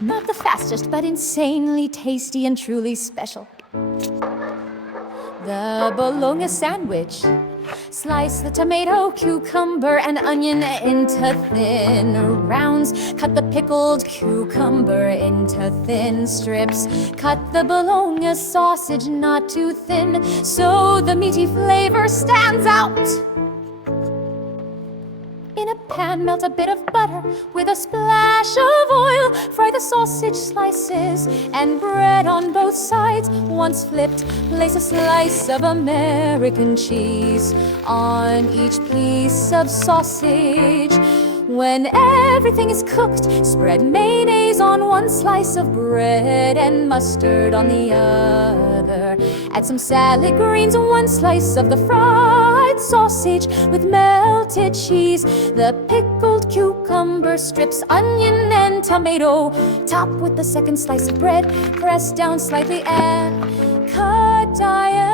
Not the fastest, but insanely tasty and truly special. The Bologna sandwich. Slice the tomato, cucumber, and onion into thin rounds. Cut the pickled cucumber into thin strips. Cut the Bologna sausage not too thin, so the meaty flavor stands out. In a pan, melt a bit of butter with a splash of oil. Fry the sausage slices and bread on both sides. Once flipped, place a slice of American cheese on each piece of sausage. When everything is cooked, spread mayonnaise on one slice of bread and mustard on the other. Add some salad greens on one slice of the fried sausage with melted cheese, the pickled cucumber strips, onion and tomato. Top with the second slice of bread, press down slightly and cut diagonally.